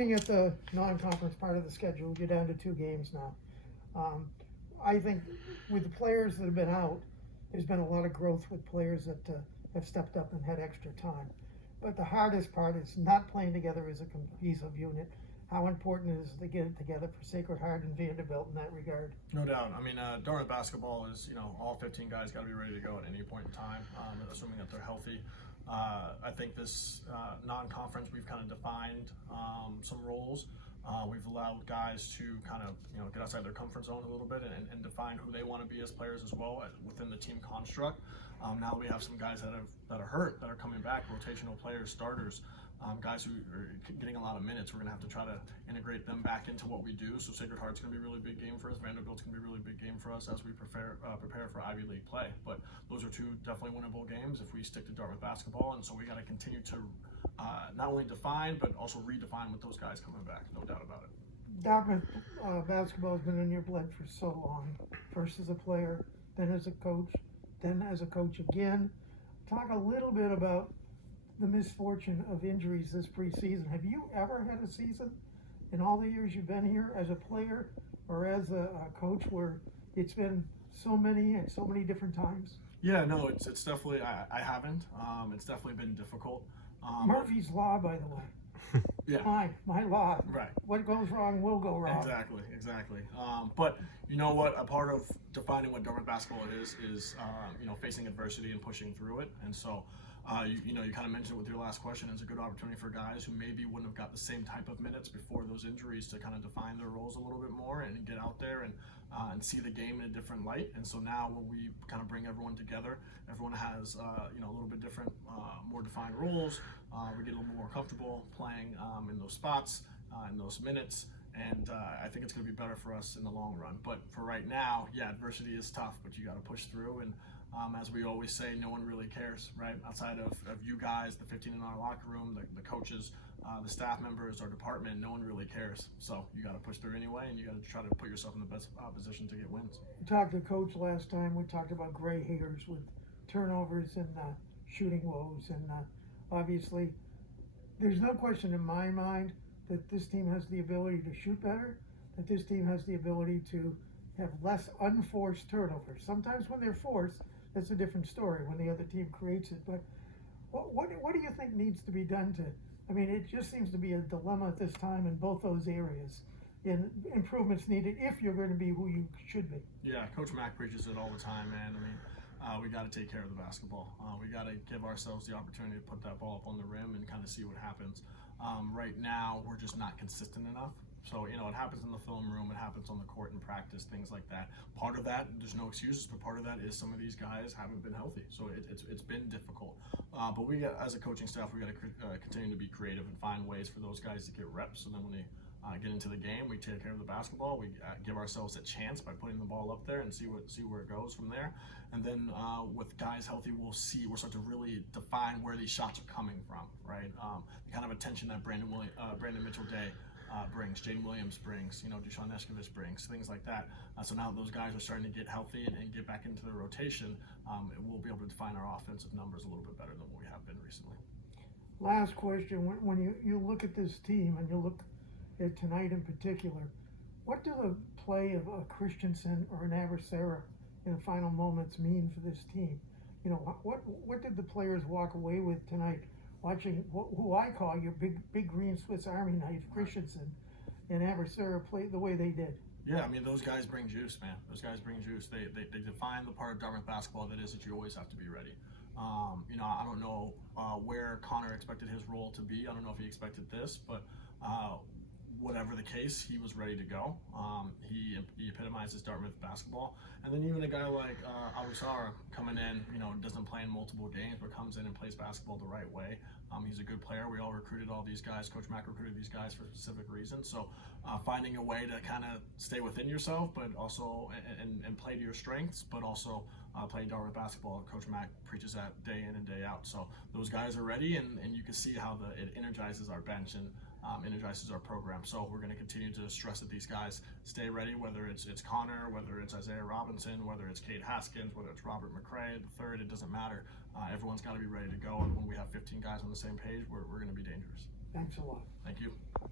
Looking at the non-conference part of the schedule, you're down to 2 games now. I think with the players that have been out, there's been a lot of growth with players that have stepped up and had extra time. But the hardest part is not playing together as a cohesive unit. How important it is to get it together for Sacred Heart and Vanderbilt in that regard? No doubt. I mean, Dartmouth basketball is, all 15 guys got to be ready to go at any point in time, assuming that they're healthy. I think this non-conference, we've kind of defined some roles. We've allowed guys to kind of, get outside their comfort zone a little bit and define who they want to be as players as well within the team construct. Now we have some guys that are hurt, that are coming back, rotational players, starters. Guys who are getting a lot of minutes. We're going to have to try to integrate them back into what we do. So Sacred Heart's going to be a really big game for us. Vanderbilt's going to be a really big game for us as we prepare for Ivy League play. But those are two definitely winnable games if we stick to Dartmouth basketball. And so we got to continue to not only define, but also redefine with those guys coming back. No doubt about it. Dartmouth basketball has been in your blood for so long. First as a player, then as a coach, then as a coach again. Talk a little bit about the misfortune of injuries this preseason. Have you ever had a season in all the years you've been here as a player or as a coach where it's been so many at so many different times? Yeah, no, it's definitely, I haven't. It's definitely been difficult. Murphy's Law, by the way. Yeah. My law. Right. What goes wrong will go wrong. Exactly. But you know what? A part of defining what Dartmouth basketball is facing adversity and pushing through it. And so, you kind of mentioned with your last question, it's a good opportunity for guys who maybe wouldn't have got the same type of minutes before those injuries to kind of define their roles a little bit more and get out there and see the game in a different light. And so now when we kind of bring everyone together, everyone has a little bit different, more defined roles. We get a little more comfortable playing in those spots, in those minutes. And I think it's going to be better for us in the long run. But for right now, yeah, adversity is tough, but you got to push through. And as we always say, no one really cares, right? Outside of you guys, the 15 in our locker room, the coaches, the staff members, our department, no one really cares. So you got to push through anyway, and you got to try to put yourself in the best position to get wins. We talked to Coach last time. We talked about gray hairs with turnovers and shooting woes. And obviously, there's no question in my mind that this team has the ability to shoot better, that this team has the ability to have less unforced turnovers. Sometimes when they're forced, that's a different story when the other team creates it. But what do you think needs to be done to, it just seems to be a dilemma at this time in both those areas. And improvements needed if you're going to be who you should be. Yeah, Coach Mack preaches it all the time, man. We got to take care of the basketball. We got to give ourselves the opportunity to put that ball up on the rim and kind of see what happens. Right now, we're just not consistent enough. So, it happens in the film room, it happens on the court in practice, things like that. Part of that, there's no excuses, but part of that is some of these guys haven't been healthy. So it's been difficult. But we, as a coaching staff, we got to continue to be creative and find ways for those guys to get reps. So then when they get into the game, we take care of the basketball. We give ourselves a chance by putting the ball up there and see where it goes from there. And then with guys healthy, we'll start to really define where these shots are coming from, right? The kind of attention that Brandon Mitchell-Day brings, Jaden Williams brings, Dusan Eshkovich brings, things like that. So now those guys are starting to get healthy and get back into the rotation, we'll be able to define our offensive numbers a little bit better than what we have been recently. Last question, when you look at this team and you look at tonight in particular, what do the play of a Christensen or an Abracera in the final moments mean for this team? What did the players walk away with tonight watching who I call your big green Swiss Army knife, Christensen and Abracera, play the way they did? Yeah, those guys bring juice, man. Those guys bring juice. They define the part of Dartmouth basketball that is that you always have to be ready. I don't know where Connor expected his role to be. I don't know if he expected this, but whatever the case, he was ready to go. He epitomizes Dartmouth basketball. And then even a guy like Alusara coming in, doesn't play in multiple games, but comes in and plays basketball the right way. He's a good player. We all recruited all these guys. Coach Mack recruited these guys for specific reasons. So finding a way to kind of stay within yourself, but also and play to your strengths, but also play Dartmouth basketball. Coach Mack preaches that day in and day out. So those guys are ready, and you can see how it energizes our bench and energizes our program. So we're going to continue to stress that these guys stay ready, whether it's Connor, whether it's Isaiah Robinson, whether it's Cade Haskins, whether it's Robert McCray, the third, it doesn't matter. Everyone's got to be ready to go, and when we have 15 guys on the same page, we're going to be dangerous. Thanks a lot. Thank you.